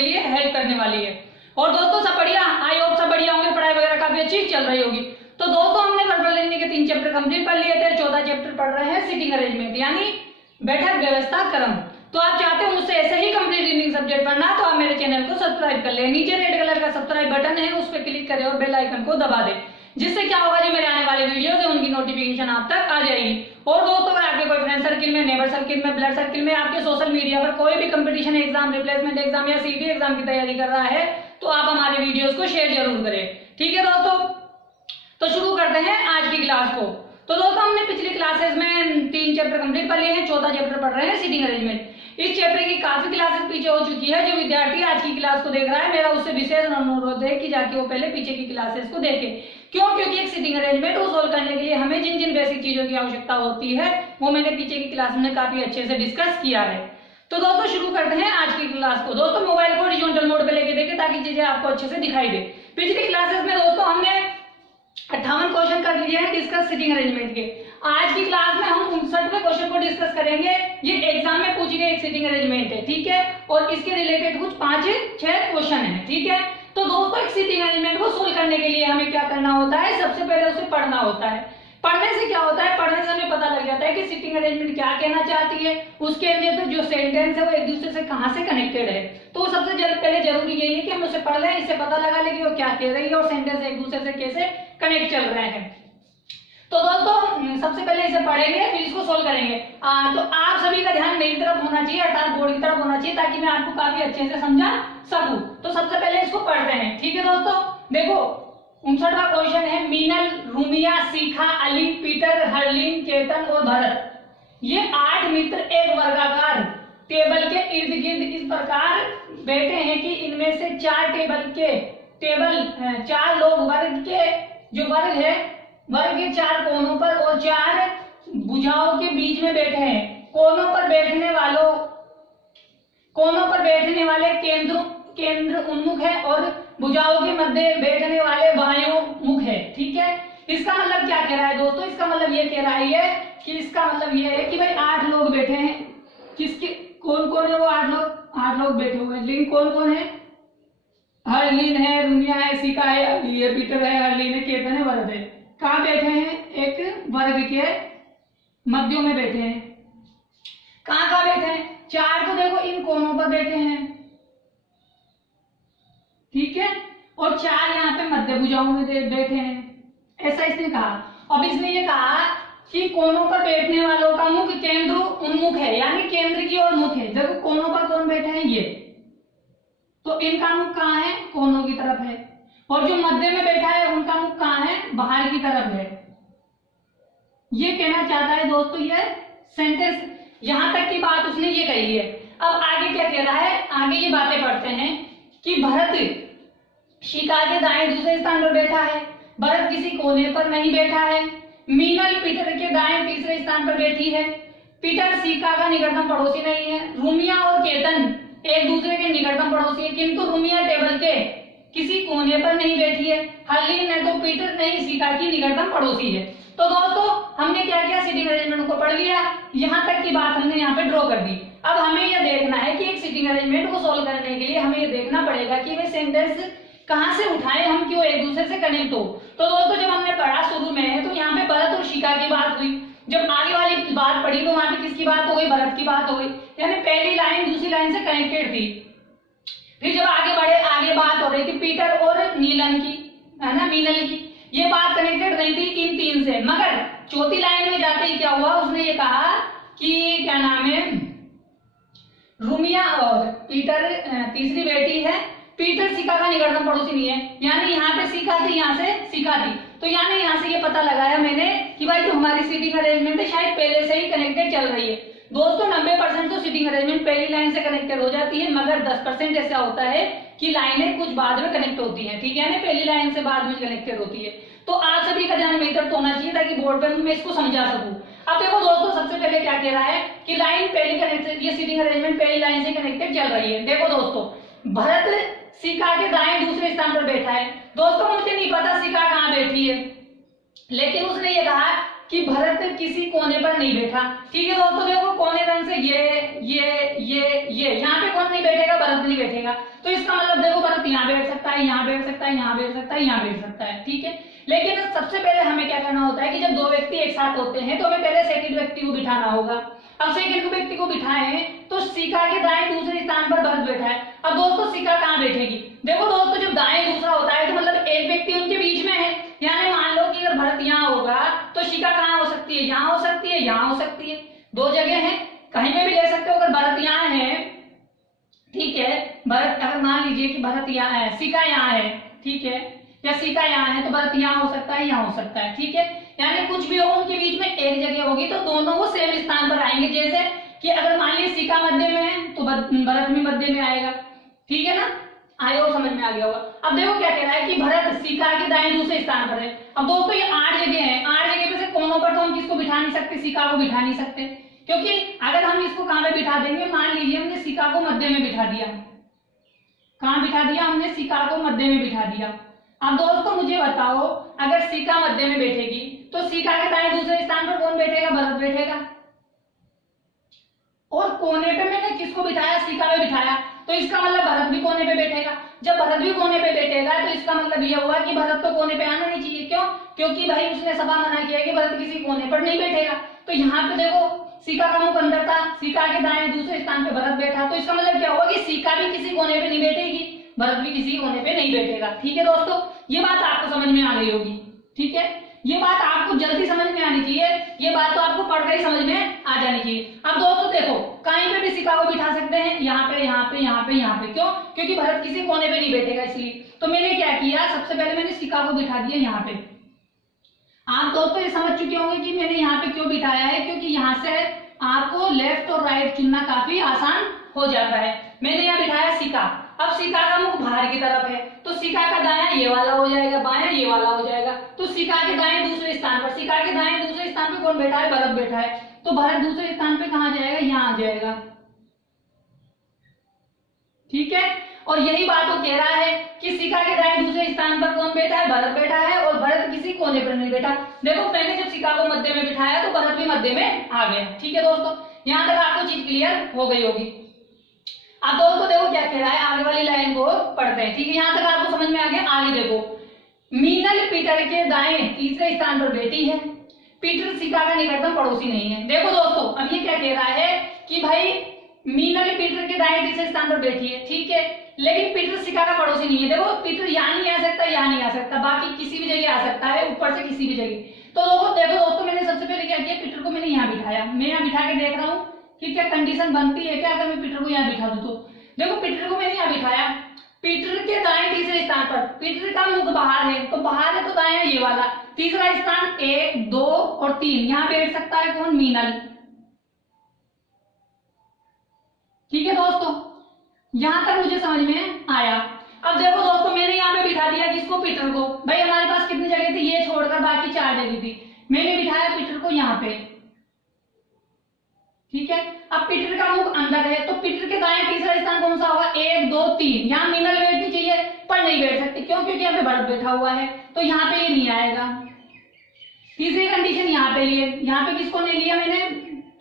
उनके लिए हेल्प करने वाली है। और दोस्तों सब बढ़िया, आई होप सब बढ़िया होंगे, पढ़ाई वगैरह काफी अच्छी चल रही होगी। तो दोस्तों हमने वर्बल लर्निंग के 3 चैप्टर कंप्लीट कर लिए थे, 14 चैप्टर पढ़ रहे हैं सिटिंग अरेंजमेंट यानी बैठक व्यवस्था क्रम। तो आप चाहते हो मुझसे ऐसे ही कंप्लीट रीडिंग सब्जेक्ट पढ़ना तो आप मेरे चैनल को सब्सक्राइब कर ले, नीचे रेड कलर का सब्सक्राइब बटन है उस पर क्लिक करें और बेल आइकन को दबा दें, जिससे क्या होगा जो मेरे आने वाले वीडियोस है उनकी नोटिफिकेशन आप तक आ जाएगी। और दोस्तों अगर आपके कोई फ्रेंड सर्किल में, नेबर सर्किल में, ब्लड सर्किल में, आपके सोशल मीडिया पर कोई भी कंपटीशन एग्जाम, रिप्लेसमेंट एग्जाम या सीटी एग्जाम की तैयारी कर रहा है तो आप हमारे वीडियोस को शेयर जरूर करें, ठीक है दोस्तों। तो शुरू करते हैं आज की क्लास को। तो दोस्तों हमने पिछली क्लासेस में 3 चैप्टर कंप्लीट कर लिए हैं, 14 चैप्टर पढ़ रहे हैं सिटिंग अरेंजमेंट। इस चैप्टर की काफी क्लासेस पीछे हो चुकी है। जो विद्यार्थी आज की क्लास को देख रहा है मेरा उससे विशेष अनुरोध है कि जाके वो पहले पीछे की क्लासेस को देखे। क्यों? क्योंकि एक सिटिंग अरेंजमेंट को सोल्व करने के लिए हमें जिन जिन बेसिक चीजों की आवश्यकता होती है वो मैंने पीछे की क्लास में काफी अच्छे से डिस्कस किया है। तो दोस्तों शुरू करते हैं आज की क्लास को। दोस्तों मोबाइल को हॉरिजॉन्टल मोड पे लेके देखें ताकि चीजें आपको अच्छे से दिखाई दे। पिछली क्लासेस में दोस्तों हमने 58 क्वेश्चन कर लिए हैं डिस्कस सिटिंग अरेंजमेंट के। आज की क्लास में हम 59वें क्वेश्चन को डिस्कस करेंगे। ये एग्जाम में पूछी गई एक सिटिंग अरेंजमेंट है, ठीक है, और इसके रिलेटेड कुछ 5-6 क्वेश्चन है, ठीक है। तो दोस्तों एक सिटिंग अरेंजमेंट को सोल्व करने के लिए हमें क्या करना होता है, सबसे पहले उसे पढ़ना होता है। पढ़ने से क्या होता है, पढ़ने से हमें पता लग जाता है कि सिटिंग अरेंजमेंट क्या कहना चाहती है, उसके अंदर तो जो सेंटेंस है वो एक दूसरे से कहां से कनेक्टेड है। तो सबसे पहले जरूरी यही है कि हम उसे पढ़ लें, इससे पता लगा लें कि वो क्या कह रही है और सेंटेंस एक दूसरे से कैसे कनेक्ट चल रहे हैं। तो दोस्तों सबसे पहले इसे पढ़ेंगे फिर इसको सोल्व करेंगे। तो आप सभी का ध्यान मेरी तरफ होना चाहिए, अर्थात बोर्ड की तरफ होना चाहिए, ताकि मैं आपको काफी अच्छे से समझा सकूं। तो सबसे पहले इसको पढ़ते हैं, ठीक है दोस्तों। देखो 59वां क्वेश्चन है, मीनल, रूमिया, सीखा, अली, पीटर, हरलीन, केतन और भरत, ये 8 मित्र एक वर्गाकार टेबल के इर्द गिर्द इस प्रकार बैठे हैं कि इनमें से 4 लोग वर्ग के जो वर्ग है वर्ग के 4 कोनों पर और 4 भुजाओं के बीच में बैठे हैं। कोनों पर बैठने वाले केंद्र उन्मुख है और भुजाओं के मध्य बैठने वाले बायोमुख है, ठीक है। इसका मतलब क्या कह रहा है दोस्तों, इसका मतलब ये कह रहा है कि इसका मतलब ये है कि भाई 8 लोग बैठे हैं। किसके कौन कौन है वो 8 लोग बैठे हुए हैं, लेकिन कौन कौन है, हरलीन है, रुनिया है, सीका है, अली है, पीटर है, हरलीन है, केतन है, भरत है। कहाँ बैठे हैं, एक वर्ग के मध्यों में बैठे हैं। कहाँ बैठे हैं, 4 तो देखो इन कोनों पर बैठे हैं, ठीक है, और 4 यहाँ पे मध्य भुजाओं में बैठे हैं, ऐसा इसने कहा। अब इसने ये कहा कि कोनों पर बैठने वालों का मुख केंद्र उन्मुख है, यानी केंद्र की ओर मुख है। देखो कोनों पर कौन बैठे हैं, ये, तो इनका मुख कहाँ है, कोनों की तरफ है, और जो मध्य में बैठा है उनका मुख कहाँ है, बाहर की तरफ है। ये कहना चाहता है दोस्तों, ये सेंटेंस यहां तक की बात उसने ये कही है। अब आगे क्या कह रहा है, आगे ये बातें पढ़ते हैं कि भरत शिका के दाएं दूसरे स्थान पर बैठा है, भरत किसी कोने पर नहीं बैठा है। मीनल पीटर के दाएं तीसरे स्थान पर बैठी है। पीटर सीका का निकटतम पड़ोसी नहीं है। रूमिया और केतन एक दूसरे के निकटतम पड़ोसी है, किंतु रूमिया टेबल के किसी कोने पर नहीं बैठी है। हरलीन ने तो पीटर नहीं सीका की निकटतम पड़ोसी है। तो दोस्तों हमने क्या किया, सिटिंग अरेंजमेंट को पढ़ लिया, यहां तक की बात हमने यहाँ पे ड्रॉ कर दी। अब हमें यह देखना है कि एक सिटिंग अरेंजमेंट को सोल्व करने के लिए हमें यह देखना पड़ेगा कि वे सेंटेंस कहां से उठाएं हम कि वो एक दूसरे से कनेक्ट हो। तो दोस्तों जब हमने पढ़ा शुरू में तो यहाँ पे भरत और शिका की बात हुई, जब आगे वाली बात पढ़ी तो वहां पे किसकी बात हो गई, भरत की बात हो गई, यानी पहली लाइन दूसरी लाइन से कनेक्टेड थी। फिर जब आगे बढ़े, आगे बात हो रही थी पीटर और नीलन की, है ना, मीनल की, ये बात कनेक्टेड नहीं थी इन 3 से। मगर चौथी लाइन में जाते ही क्या हुआ, उसने ये कहा कि क्या नाम है, रूमिया और पीटर तीसरी बेटी है, पीटर सीका का निकटतम पड़ोसी नहीं है, यानी यहाँ पे सीका थी, यहाँ से सीका थी। तो यानी यहाँ से ये पता लगाया मैंने कि भाई जो हमारी सिटिंग अरेंजमेंट है शायद पहले से ही कनेक्टेड चल रही है। दोस्तों 90% तो सिटिंग अरेंजमेंट पहली लाइन से कनेक्टेड हो जाती है, मगर 10% ऐसा होता है कि लाइनें कुछ बाद में कनेक्ट होती हैं, ठीक है ना, पहली लाइन से बाद में कनेक्टेड होती है। तो आप सभी का ध्यान मेरी तरफ होना चाहिए ताकि बोर्ड पे मैं इसको समझा सकूं। अब देखो दोस्तों सबसे पहले क्या कह रहा है कि लाइन पहली कनेक्टेड, ये सिटिंग अरेंजमेंट पहली लाइन से कनेक्टेड चल रही है। देखो दोस्तों भरत सीका के दाएं दूसरे स्थान पर बैठा है। दोस्तों मुझे नहीं पता सीका कहाँ बैठी है, लेकिन उसने ये कहा कि भरत किसी कोने पर नहीं बैठा। ठीक है दोस्तों, देखो कोने रंग से ये यहाँ पे कौन नहीं बैठेगा, भरत नहीं बैठेगा। तो इसका मतलब देखो भरत यहाँ बैठ सकता है, यहाँ बैठ सकता है, यहाँ बैठ सकता है, यहाँ बैठ सकता है। ठीक है, लेकिन सबसे पहले हमें क्या करना होता है कि जब दो व्यक्ति एक साथ होते हैं तो हमें पहले सेकंड व्यक्ति को बिठाना होगा। अब सेकंड व्यक्ति को बिठाए तो शिखा के दाएं दूसरे स्थान पर भरत बैठा है। अब दोस्तों शिखा कहाँ बैठेगी, देखो दोस्तों जब दाएं दूसरा होता है तो मतलब एक व्यक्ति उनके बीच में है, यानी मान लो कि अगर भरत यहाँ होगा तो शिखा कहाँ हो सकती है, यहाँ हो सकती है, यहाँ हो सकती है, दो जगह है, कहीं में भी ले सकते हो। अगर भरत यहाँ है, ठीक है, भरत अगर मान लीजिए कि भरत यहाँ है, शिखा यहाँ है, ठीक है, या शिखा यहाँ है तो भरत यहाँ हो सकता है, यहाँ हो सकता है। ठीक है, यानी कुछ भी हो उनके बीच में एक जगह होगी तो दोनों वो सेम स्थान पर आएंगे। जैसे कि अगर मान लीजिए शिखा मध्य में है तो भरत भी मध्य में आएगा। ठीक है ना, आया हो, समझ में आ गया होगा। अब देखो क्या कह रहा है कि भरत शिखा के दाएं दूसरे स्थान पर है। अब दोस्तों ये 8 जगह है, 8 जगह पे से कोनों पर तो हम किसको बिठा नहीं सकते, शिखा को बिठा नहीं सकते, क्योंकि अगर हम इसको कहां पे बिठा देंगे, मान लीजिए हमने शिखा को मध्य में बिठा दिया, कहां बिठा दिया हमने, शिखा को मध्य में बिठा दिया। अब दोस्तों मुझे बताओ अगर शिखा मध्य में बैठेगी तो शिखा के दाएं दूसरे स्थान पर कौन बैठेगा, भरत बैठेगा। और कोने पे मैंने किसको बिठाया, शिखा पे बिठाया, तो इसका मतलब भरत भी कोने पे बैठेगा। जब भरत भी कोने पे बैठेगा तो इसका मतलब यह हुआ कि भरत तो कोने पे आना नहीं चाहिए। क्यों, क्योंकि भाई उसने सभा मना किया कि भरत किसी कोने पर नहीं बैठेगा। तो यहाँ पे देखो शिखा का मुख अंदर था, शिखा के दाएं दूसरे स्थान पे भरत बैठा, तो इसका मतलब क्या हुआ कि शिखा भी किसी कोने पे नहीं बैठेगी, भरत भी किसी कोने पे नहीं बैठेगा। ठीक है दोस्तों, ये बात आपको समझ में आ गई होगी। ठीक है, ये बात आपको जल्दी समझ में आनी चाहिए, ये बात तो आपको पढ़कर ही समझ में आ जानी चाहिए। अब दोस्तों देखो कहीं पे भी शिखा को बिठा सकते हैं, यहाँ पे, यहाँ पे, यहाँ पे, यहाँ पे, क्यों, क्योंकि भरत किसी कोने पे नहीं बैठेगा इसलिए। तो मैंने क्या किया, सबसे पहले मैंने शिखा को बिठा दिया यहाँ पे। आप दोस्तों ये समझ चुके होंगे कि मैंने यहाँ पे क्यों बिठाया है, क्योंकि यहाँ से आपको लेफ्ट और राइट चुनना काफी आसान हो जाता है। मैंने यहाँ बिठाया शिखा। अब शिखा का मुख बाहर की तरफ है तो शिखा का दायां ये वाला हो जाएगा, बायां ये वाला हो जाएगा। तो शिखा के दाएं दूसरे स्थान पर, शिखा के दाएं दूसरे स्थान पे कौन बैठा है, भरत बैठा है। तो भरत दूसरे स्थान पे कहां जाएगा, यहाँ आ जाएगा। ठीक है, और यही बात वो कह रहा है कि शिखा के दाएं दूसरे स्थान पर कौन बैठा है, भरत बैठा है, और भरत किसी कोने पर नहीं बैठा। देखो मैंने जब शिखा को मध्य में बिठाया तो भरत भी मध्य में आ गया। ठीक है दोस्तों, यहां तक आपको चीज क्लियर हो गई होगी। अब दोस्तों देखो क्या कह रहा है, आगे वाली लाइन को पढ़ते हैं। ठीक है, यहां तक आपको समझ में आ गया। आगे देखो, मीनल पीटर के दाएं तीसरे स्थान पर बैठी है, पीटर शिखा का निकटतम पड़ोसी नहीं है। देखो दोस्तों अब ये क्या कह रहा है कि भाई मीनल पीटर के दाएं तीसरे स्थान पर बैठी है, ठीक है, लेकिन पीटर शिखा का पड़ोसी नहीं है। देखो पीटर यहाँ नहीं आ सकता, यहाँ नहीं आ सकता, बाकी किसी भी जगह आ सकता है, ऊपर से किसी भी जगह। तो देखो दोस्तों मैंने सबसे पहले क्या किया, पीटर को मैंने यहाँ बिठाया। मैं यहाँ बिठा के देख रहा हूँ कि क्या कंडीशन बनती है क्या, अगर मैं पीटर को यहाँ बिठा दूं तो। देखो पीटर को मैंने यहाँ बिठाया, पीटर के दाएं तीसरे स्थान पर, पीटर का मुख बाहर है तो बाहर है तो दाएं ये वाला, तीसरा स्थान 1, 2 और 3, यहाँ बैठ सकता है कौन, मीनल। ठीक है दोस्तों, यहां तक मुझे समझ में आया। अब देखो दोस्तों मैंने यहाँ पे बिठा दिया किसको, पीटर को। भाई हमारे पास कितनी जगह थी, ये छोड़कर बाकी 4 जगह थी। मैंने बिठाया पीटर को यहाँ पे। ठीक है, अब पीटर का मुख अंदर है तो पीटर के दाएं तीसरा स्थान कौन सा होगा, 1, 2, 3। यहाँ मीनल बैठनी चाहिए पर नहीं बैठ सकती, क्यों, क्योंकि यहाँ पे भरत बैठा हुआ है तो यहाँ पे ये नहीं आएगा। तीसरी कंडीशन यहाँ पे लिए, यहाँ पे किसको नहीं लिया मैंने,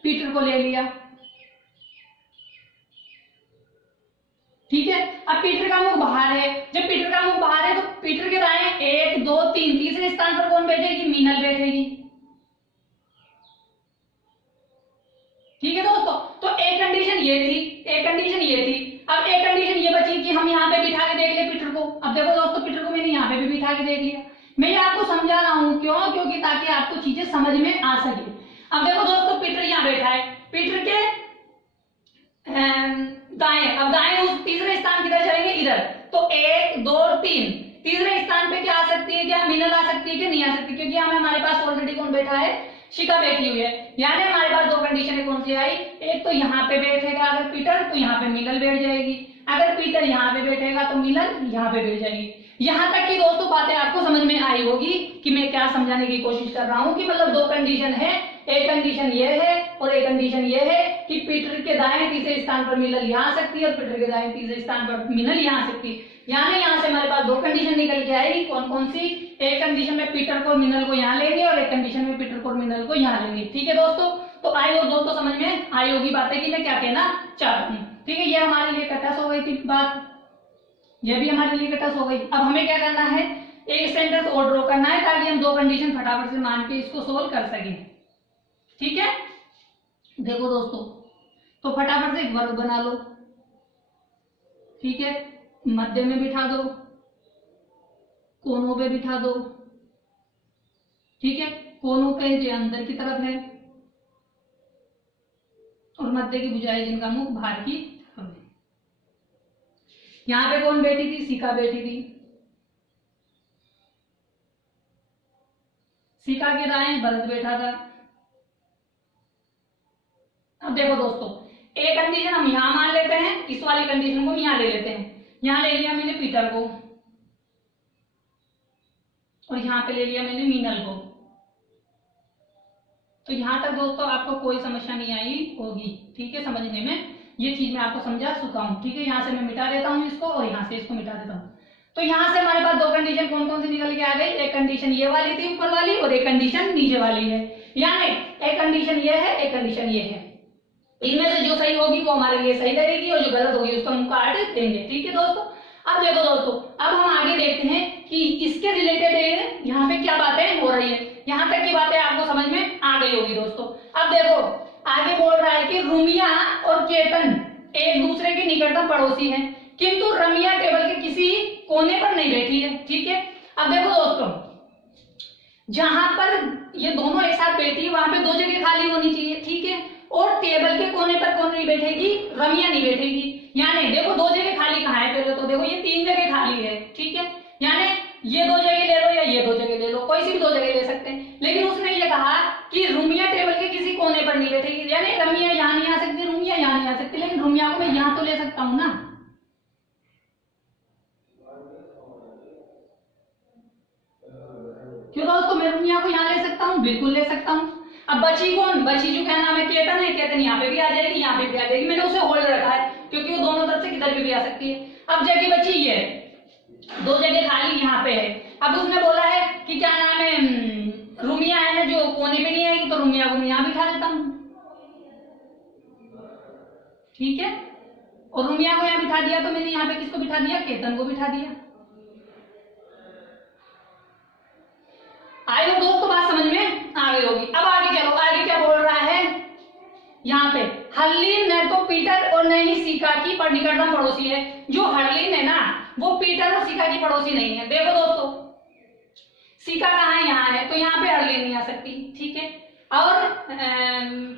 पीटर को ले लिया। ठीक है, अब पीटर का मुख बाहर है, जब पीटर का मुख बाहर है तो पीटर के दाएं 1, 2, 3, तीसरे स्थान पर कौन बैठेगी, मीनल बैठेगी। ठीक है दोस्तों, तो एक कंडीशन ये थी, एक कंडीशन ये थी। अब एक कंडीशन ये बची कि हम यहाँ पे बिठा के देख ले पीटर को। अब देखो दोस्तों पीटर को मैंने यहाँ पे भी बिठा के देख लिया। मैं आपको समझा रहा हूँ क्यों, क्योंकि ताकि आपको चीजें समझ में आ सके। अब देखो दोस्तों पीटर यहाँ बैठा है, पीटर के दाएं, अब दाएं तीसरे स्थान किधर चलेंगे, इधर। तो 1, 2 और 3, तीसरे स्थान पे क्या आ सकती है, क्या मीनल आ सकती है कि नहीं आ सकती, क्योंकि हमारे पास ऑलरेडी कौन बैठा है, शिखा बैठी हुई है। यानी हमारे पास 2 कंडीशन कौन सी आई, एक तो यहाँ पे बैठेगा अगर पीटर तो यहाँ पे मीनल बैठ जाएगी, अगर पीटर यहाँ पे बैठेगा तो मीनल यहाँ पे बैठ जाएगी। यहाँ तक की दोस्तों बातें आपको समझ में आई होगी कि मैं क्या समझाने की कोशिश कर रहा हूँ कि मतलब दो कंडीशन है, एक कंडीशन ये है और एक कंडीशन ये है कि पीटर के दाएं तीसरे स्थान पर मिनल यहाँ आ सकती है और पीटर के दाएं तीसरे स्थान पर मिनल यहाँ आ सकती है। यानी यहाँ से हमारे पास दो कंडीशन निकल के आएगी। कौन कौन सी? एक कंडीशन में पीटर को मिनल को यहाँ लेंगे और एक कंडीशन में पीटर को मिनल को यहाँ लेंगे। ठीक है दोस्तों, तो आई हो दोस्तों समझ में आई होगी बातें कि मैं क्या कहना चाहती हूँ। ठीक है, ये हमारे लिए कटस हो गई थी बात, ये भी हमारे लिए कटस हो गई। अब हमें क्या करना है, एक सेंटेंस और ड्रॉ करना है ताकि हम दो कंडीशन फटाफट से मान के इसको सोल्व कर सकें। ठीक है, देखो दोस्तों, तो फटाफट से एक वर्ग बना लो। ठीक है, मध्य में बिठा दो, कोनों पे बिठा दो। ठीक है, कोनों पे जो अंदर की तरफ है और मध्य की भुजाएं जिनका मुख बाहर की तरफ है। यहां पे कौन बैठी थी? सीका बैठी थी। सीका के दाएं भरत बैठा था। अब देखो दोस्तों, एक कंडीशन हम यहां मान लेते हैं, इस वाली कंडीशन को यहां ले लेते हैं। यहां ले लिया मैंने पीटर को और यहां पे ले लिया मैंने मीनल को। तो यहां तक दोस्तों आपको कोई समस्या नहीं आई होगी। ठीक है, समझने में ये चीज मैं आपको समझा चुका हूं। ठीक है, यहां से मैं मिटा देता हूं इसको और यहां से इसको मिटा देता हूं। तो यहां से हमारे पास दो कंडीशन कौन कौन सी निकल के आ गई? एक कंडीशन ये वाली थी ऊपर वाली और एक कंडीशन नीचे वाली है। यानी एक कंडीशन ये है, एक कंडीशन ये है। इनमें से जो सही होगी वो हमारे लिए सही रहेगी और जो गलत होगी उसको हम काट देंगे। ठीक है दोस्तों, अब देखो दोस्तों, अब हम आगे देखते हैं कि इसके रिलेटेड यहाँ पे क्या बातें हो रही है। यहाँ तक की बातें आपको समझ में आ गई होगी दोस्तों। अब देखो आगे बोल रहा है कि रुमिया और केतन एक दूसरे के निकटतम पड़ोसी हैं, किंतु रमिया टेबल के किसी कोने पर नहीं बैठी है। ठीक है, अब देखो दोस्तों, जहां पर ये दोनों एक साथ बैठी है वहां पे दो जगह खाली होनी चाहिए। ठीक है, और टेबल के कोने पर कौन नहीं बैठेगी? रमिया नहीं बैठेगी। यानी देखो दो जगह खाली कहाँ है? पहले तो देखो ये तीन जगह खाली है। ठीक है, यानी ये दो जगह ले लो या ये दो जगह ले लो, कोई सी भी दो जगह ले सकते हैं। लेकिन उसने ये कहा कि रुमिया टेबल के किसी कोने पर नहीं बैठेगी, यानी रमिया यहाँ नहीं आ सकती, रुमिया यहाँ नहीं आ सकती, लेकिन रुमिया को मैं यहाँ तो ले सकता हूँ ना। क्यों दोस्तों, मैं रुमिया को यहाँ ले सकता हूँ, बिल्कुल ले सकता हूँ। अब बची कौन? बची जो क्या नाम है? केतन है। केतन यहाँ पे भी आ जाएगी, यहाँ पे भी आ जाएगी। मैंने उसे होल्ड रखा है क्योंकि वो दोनों तरफ से किधर भी आ सकती है। अब जगह बची ये दो जगह खाली यहाँ पे है। अब उसने बोला है कि क्या नाम है, रुमिया है ना जो कोने पे नहीं आएगी, तो रुमिया को मैं यहाँ बिठा देता हूँ। ठीक है, और रुमिया को यहाँ बिठा दिया तो मैंने यहाँ पे किसको बिठा दिया? केतन को बिठा दिया। आई हो दोस्तों, बात समझ में आ गई होगी। अब आगे चलो, आगे क्या बोल रहा है यहाँ पे? हरलीन न तो पीटर और न ही सीका की निकटतम पड़ोसी है। जो हरलीन है ना वो पीटर और सीका की पड़ोसी नहीं है। देखो दोस्तों, सीका कहाँ है? यहाँ है, तो यहाँ पे हरलीन नहीं आ सकती। ठीक है, और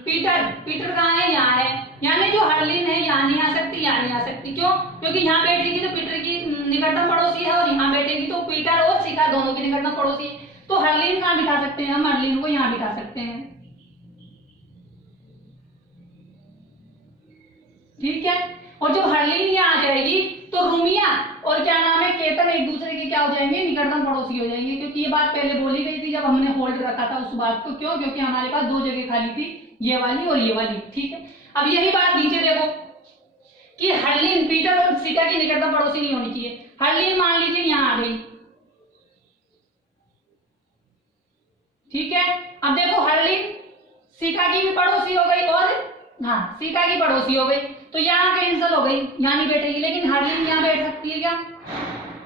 पीटर कहाँ है? यहाँ है, यानी जो हरलीन है यहाँ नहीं आ सकती, यहाँ नहीं आ सकती। क्यों? क्योंकि यहाँ बैठेगी तो पीटर की निकटतम पड़ोसी है और यहाँ बैठेगी तो पीटर और सीका दोनों की निकटतम पड़ोसी है। तो हरलीन कहाँ बिठा सकते हैं? हम हरलीन को यहाँ बिठा सकते हैं। ठीक है, और जब हरलीन यहाँ आ जाएगी तो रुमिया और क्या नाम है केतन एक दूसरे के क्या हो जाएंगे? निकटतम पड़ोसी हो जाएंगे। क्योंकि ये बात पहले बोली गई थी जब हमने होल्ड रखा था उस बात को। क्यों? क्योंकि हमारे पास दो जगह खाली थी, ये वाली और ये वाली। ठीक है, अब यही बात नीचे देखो कि हरलीन पीटर और सीका की निकटतम पड़ोसी नहीं होनी चाहिए। हरलीन मान लीजिए यहाँ आ गई। ठीक है, अब देखो हरलीन सीका की भी पड़ोसी हो गई और हाँ सीका की पड़ोसी हो गई, तो यहाँ कैंसिल हो गई, यहाँ नहीं बैठेगी। लेकिन हरलीन यहाँ बैठ सकती है क्या?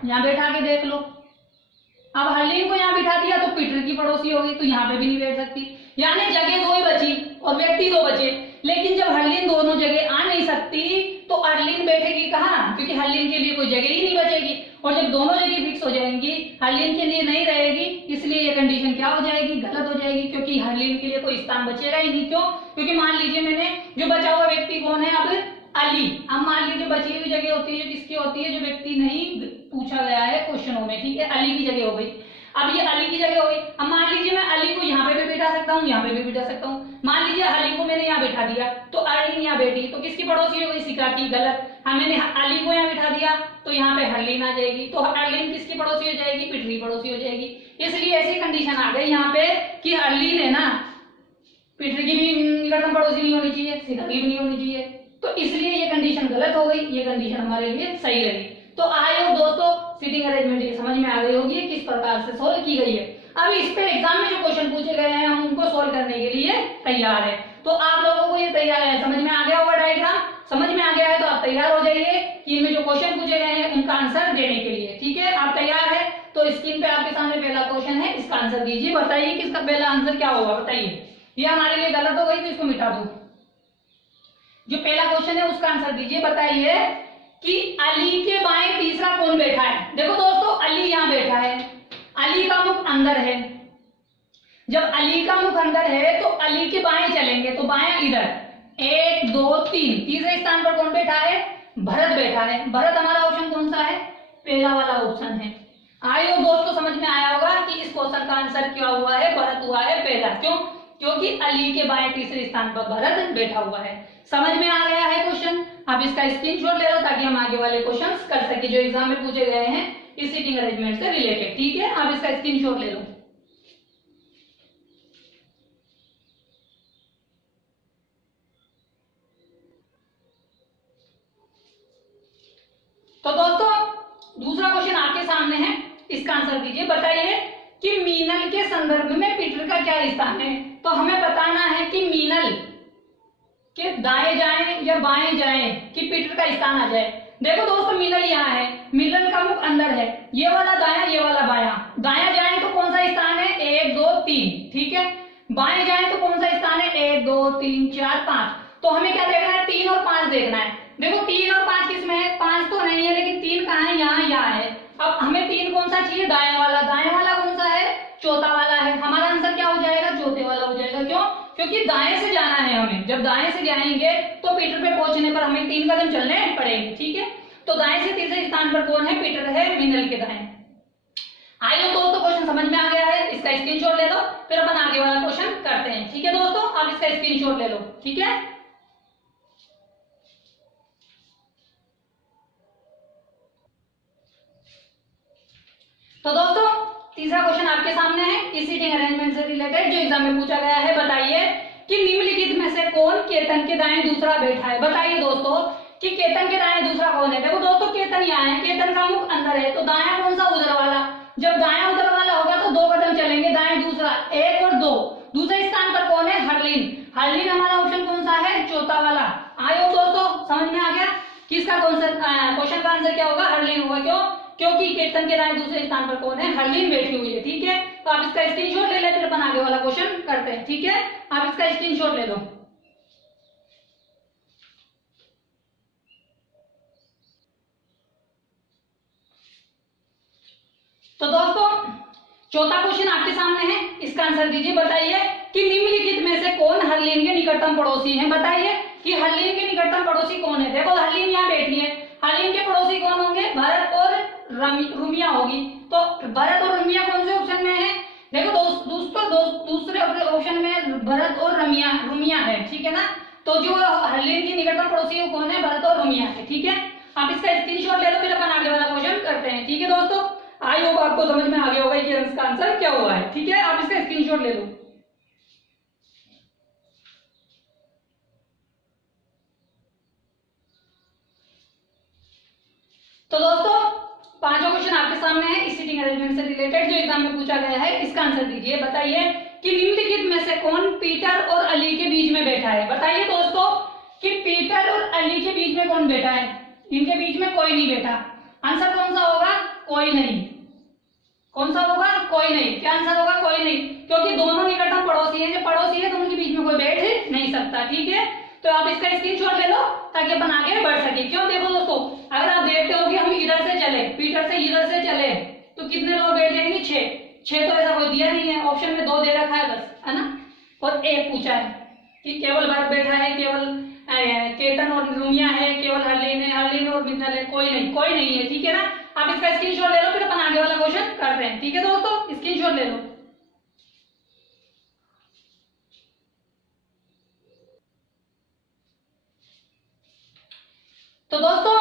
यहाँ बैठा के देख लो। अब हरलीन को यहाँ बिठा दिया तो पीटर की पड़ोसी हो गई, तो यहाँ पे भी नहीं बैठ सकती। यानी जगह दो ही बची और व्यक्ति दो बचे। लेकिन जब हरलीन दोनों जगह आ नहीं सकती तो हरलीन बैठेगी कहाँ? क्योंकि हरलीन के लिए कोई जगह ही नहीं बचेगी। और जब दोनों जगह फिक्स हो जाएंगी, हरलीन के लिए नहीं रहेगी, इसलिए ये कंडीशन क्या हो जाएगी? गलत हो जाएगी। क्योंकि हरलीन के लिए कोई स्थान बचेगा ही नहीं। क्यों? क्योंकि मान लीजिए मैंने जो बचा हुआ व्यक्ति कौन है? अब अली। अब मान लीजिए बची हुई जगह होती है किसकी होती है? जो व्यक्ति नहीं पूछा गया है क्वेश्चनों में। ठीक है, अली की जगह हो गई। अब ये अली की जगह हो गई। अब मान लीजिए मैं अली को यहाँ पे भी बिठा सकता हूँ, यहाँ पे भी बिठा सकता हूँ। मान लीजिए अली को मैंने यहाँ बिठा दिया तो हरलीन यहाँ बैठी तो किसकी पड़ोसी हो गई, शिखा की। गलत, हमने अली को यहाँ बिठा दिया तो यहाँ पे हरलीन आ जाएगी, तो हरलीन किसकी पड़ोसी हो जाएगी, पिटरी पड़ोसी हो जाएगी। इसलिए ऐसी कंडीशन आ गई यहाँ पे कि हरलीन है ना, पिटरी की भी निकटतम पड़ोसी नहीं होनी चाहिए, शिखा की भी नहीं होनी चाहिए, तो इसलिए ये कंडीशन गलत हो गई, ये कंडीशन हमारे लिए सही रही। तो आई होप दोस्तों सीटिंग अरेंजमेंट ये समझ में आ गई होगी किस प्रकार से सोल्व की गई है। अब इस पे एग्जाम में जो क्वेश्चन पूछे गए हैं हम उनको सोल्व करने के लिए तैयार है। तो आप लोगों को ये तैयार है, समझ में आ गया होगा, डायग्राम समझ में आ गया है तो आप तैयार हो जाइए कि इनमें जो क्वेश्चन पूछे गए हैं उनका आंसर देने के लिए। ठीक है, आप तैयार है तो स्क्रीन पे आपके सामने पहला क्वेश्चन है, इसका आंसर दीजिए। बताइए कि इसका पहला आंसर क्या होगा, बताइए। ये हमारे लिए गलत हो गई तो इसको मिटा दो। जो पहला क्वेश्चन है उसका आंसर दीजिए। बताइए कि अली के बाएं तीसरा कौन बैठा है। देखो दोस्तों अली यहाँ बैठा है, अली का मुख अंदर है। जब अली का मुख अंदर है तो अली के बाएं चलेंगे तो बाएं इधर, 1 2 3। तीसरे स्थान पर कौन बैठा है, भरत बैठा है। भरत हमारा ऑप्शन कौन सा है, पहला वाला ऑप्शन है। आई होप दोस्तों समझ में आया होगा कि इस क्वेश्चन का आंसर क्या हुआ है, भरत हुआ है पहला। क्यों, क्योंकि अली के बाएं तीसरे स्थान पर भरत बैठा हुआ है। समझ में आ गया है क्वेश्चन। आप इसका स्क्रीनशॉट ले लो ताकि हम आगे वाले क्वेश्चंस कर सके जो एग्जाम में पूछे गए हैं इस सीटिंग अरेंजमेंट से रिलेटेड। ठीक है, आप इसका स्क्रीनशॉट ले लो। तो दोस्तों दूसरा क्वेश्चन आपके सामने है, इसका आंसर दीजिए। बताइए कि मीनल के संदर्भ में पीटर का क्या स्थान है। तो हमें बताना है कि मीनल के दाएं जाएं या बाएं जाएं कि पीटर का स्थान आ जाए। देखो दोस्तों मीनल यहाँ है, मीनल का मुख अंदर है, ये वाला दायां ये वाला बायां। दायां जाएं तो कौन सा स्थान है, 1 2 3। ठीक है, बाएं जाएं तो कौन सा स्थान है, 1 2 3 4 5। तो हमें क्या देखना है, 3 और 5 देखना है। देखो 3 और 5 किसमें है, 5 तो नहीं है लेकिन 3 कहाँ है, यहाँ यहाँ है। अब हमें 3 कौन सा चाहिए, दाएं वाला। दाएं वाला कौन सा है, चौथा वाला है। हमारा आंसर क्या हो जाएगा, चौथे वाला हो जाएगा। क्यों, क्योंकि दाएं से जाना है हमें। जब दाएं से जाएंगे तो पीटर पे पहुंचने पर हमें 3 कदम चलने पड़ेंगे। ठीक है, तो दाएं से तीसरे स्थान पर कौन है, पीटर है, मीनल के दाएं। आइए दोस्तों क्वेश्चन समझ में आ गया है, इसका स्क्रीनशॉट ले लो फिर अपन आगे वाला क्वेश्चन करते हैं। ठीक है दोस्तों, आप इसका स्क्रीनशॉट ले लो। ठीक है, तो दोस्तों तीसरा क्वेश्चन आपके सामने है इस सीटिंग अरेंजमेंट से रिलेटेड जो एग्जाम में पूछा गया है। बताइए कि निम्नलिखित में से कौन केतन के दाएं दूसरा बैठा है। बताइए दोस्तों कि केतन के दाएं दूसरा कौन है। देखो दोस्तों केतन यहाँ है, केतन का मुख अंदर है तो दायां कौन सा, उधर वाला। जब दायां उधर वाला होगा तो 2 कदम चलेंगे, दाएं दूसरा, 1 और 2। दूसरे स्थान पर कौन है, हरलीन। हरलीन हमारा ऑप्शन कौन सा है, चौथा वाला। आयो दोस्तों समझ में आ गया किसका क्वेश्चन का आंसर क्या होगा, हरलीन होगा। क्यों, क्योंकि केतन के दाएं दूसरे स्थान पर कौन है, हरलीन बैठी हुई है। ठीक है, तो आप इसका स्क्रीनशॉट ले लें फिर अपन आगे वाला क्वेश्चन करते हैं। ठीक है, आप इसका स्क्रीनशॉट ले लो। तो दोस्तों चौथा क्वेश्चन आपके सामने है, इसका आंसर दीजिए। बताइए कि निम्नलिखित में से कौन हरलीन के निकटतम पड़ोसी है। बताइए कि हरलीन के निकटतम पड़ोसी कौन है। देखो हरलीन यहाँ बैठी है, हरलीन के पड़ोसी कौन होंगे, भरत और रुमिया होगी। तो भरत और रुमिया कौन से ऑप्शन में है, देखो दूसरे ऑप्शन में भरत और रुमिया है। ठीक है ना, तो जो हरलीन की निकटतम पड़ोसी है कौन है, भरत और रुमिया है। ठीक है, आप इसका स्क्रीनशॉट ले लो फिर अपन आगे वाला क्वेश्चन करते हैं। ठीक है दोस्तों, आई होप आपको समझ में आ गया होगा कि इसका आंसर क्या हुआ है। ठीक है, आप इसका स्क्रीनशॉट ले लो। तो दोस्तों पांचों क्वेश्चन आपके सामने है इस सीटिंग अरेंजमेंट से रिलेटेड जो एग्जाम में पूछा गया है, इसका आंसर दीजिए। बताइए कि निम्नलिखित में से कौन पीटर और अली के बीच में बैठा है। बताइए दोस्तों कि पीटर और अली के बीच में कौन बैठा है, इनके बीच में कोई नहीं बैठा। आंसर कौन सा होगा, कोई नहीं। कौन सा होगा, कोई नहीं। क्या आंसर होगा, कोई नहीं, क्योंकि दोनों निकटतम पड़ोसी हैं। जो पड़ोसी है तो उनके बीच में कोई बैठ नहीं सकता। ठीक है, तो आप इसका स्क्रीनशॉट ले लो ताकि अपन आगे बढ़ सके। क्यों, देखो दोस्तों अगर आप देखते हो कि हम इधर से चले, पीटर से इधर से चले तो कितने लोग बैठ जाएंगे, 6 तो ऐसा कोई दिया नहीं है, ऑप्शन में 2 दे रखा है बस, है ना। और 1 पूछा है कि केवल भरत बैठा है, केवल केतन और रुमिया है, केवल हरलीन और मित्तल है, कोई नहीं है। ठीक है ना, आप इसका स्क्रीनशॉट ले लो फिर अपन आगे वाला क्वेश्चन करते हैं। ठीक है दोस्तों, स्क्रीनशॉट ले लो। तो दोस्तों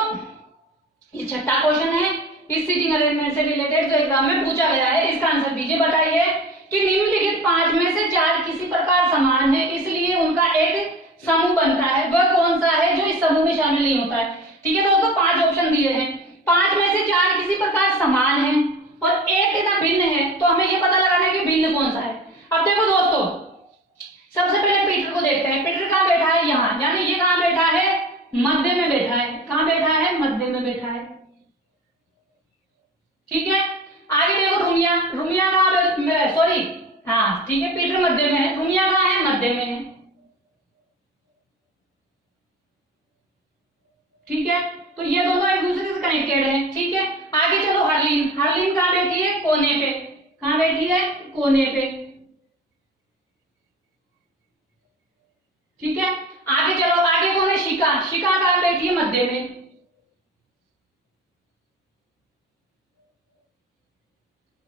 ये छठा क्वेश्चन है इस सीटिंग अरेंजमेंट से रिलेटेड जो एग्जाम में पूछा गया है। इसका आंसर दीजिए। बताइए कि निम्नलिखित 5 में से 4 किसी प्रकार समान है इसलिए उनका एक समूह बनता है, वह कौन सा है जो इस समूह में शामिल नहीं होता है। ठीक है दोस्तों, 5 ऑप्शन दिए हैं, 5 में से 4 किसी प्रकार समान है और एक इतना भिन्न है, तो हमें यह पता लगाना है कि भिन्न कौन सा है। अब देखो दोस्तों, सबसे पहले पीटर को देखते हैं। पीटर कहाँ बैठा है? यहाँ, यानी ये कहाँ बैठा है? मध्य में बैठा है। कहाँ बैठा है? मध्य में बैठा है। ठीक है, आगे देखो रुमिया। रुमिया कहाँ? सॉरी, हाँ ठीक है, पीटर मध्य में है, रुमिया कहाँ है? मध्य में है। ठीक है, तो ये दोनों एक दूसरे से कनेक्टेड है। ठीक है, आगे चलो हरलीन। हरलीन कहाँ बैठी है? कोने पे। कहाँ बैठी है? कोने पे। ठीक है, आगे चलो, आगे कौन है? शिका। शिका कहाँ बैठी है? मध्य में।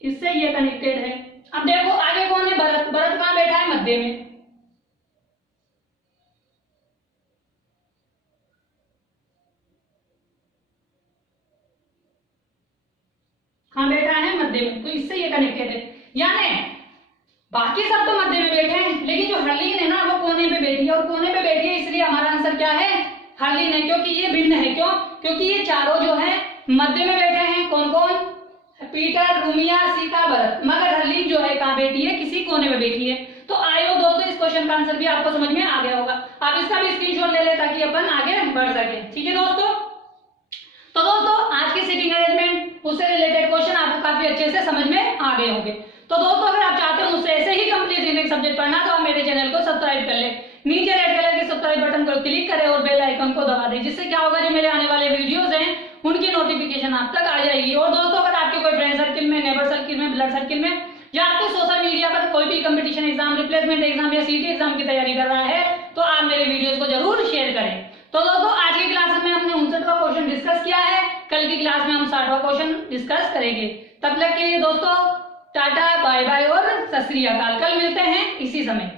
इससे ये कनेक्टेड है। अब देखो आगे कौन है? भरत। भरत कहाँ बैठा है? मध्य में। कहाँ बैठा है? मध्य में, तो इससे ये कनेक्टेड है। यानी बाकी सब तो मध्य में बैठे हैं, लेकिन जो हरलीन है ना वो कोने पे बैठी है, और कोने पे बैठी है इसलिए हमारा आंसर क्या है? हरलीन है, क्योंकि ये भिन्न है। क्यों? क्योंकि ये चारों जो है मध्य में बैठे हैं। कौन कौन? पीटर, रुमिया, शिका, भरत, मगर हरलीन जो है कहाँ बैठी है? किसी कोने में बैठी है। तो आयो दोस्तों, इस क्वेश्चन का आंसर भी आपको समझ में आ गया होगा। आप इसका भी स्क्रीनशॉट ले लें ताकि अपन आगे बढ़ सके। ठीक है दोस्तों, तो दोस्तों आज की सीटिंग अरेंजमेंट उससे रिलेटेड क्वेश्चन आपको काफी अच्छे से समझ में आ गए होंगे। तो दोस्तों अगर आप चाहते हो मुझसे ऐसे ही कंप्लीट यूनिक सब्जेक्ट पढ़ना तो आप मेरे चैनल को सब्सक्राइब कर ले। नीचे रेड कलर के सब्सक्राइब बटन को क्लिक करें और बेल आइकन को दबा दें, जिससे क्या होगा, जो मेरे आने वाले वीडियोस हैं उनकी नोटिफिकेशन आप तक आ जाएगी। और दोस्तों अगर आपके कोई फ्रेंड सर्किल में, नेबर सर्किल में, ब्लड सर्किल में या आपके सोशल मीडिया पर कोई भी कंपटीशन एग्जाम, रिप्लेसमेंट एग्जाम या सीटी एग्जाम की तैयारी कर रहा है तो आप मेरे वीडियोस को जरूर शेयर करें। तो दोस्तों आज की क्लास में हमने 59वां क्वेश्चन डिस्कस किया है। कल की क्लास में हम 60वां क्वेश्चन डिस्कस करेंगे। तब तक के लिए दोस्तों टाटा, बाय बाय और सत श्री अकाल। कल मिलते हैं इसी समय।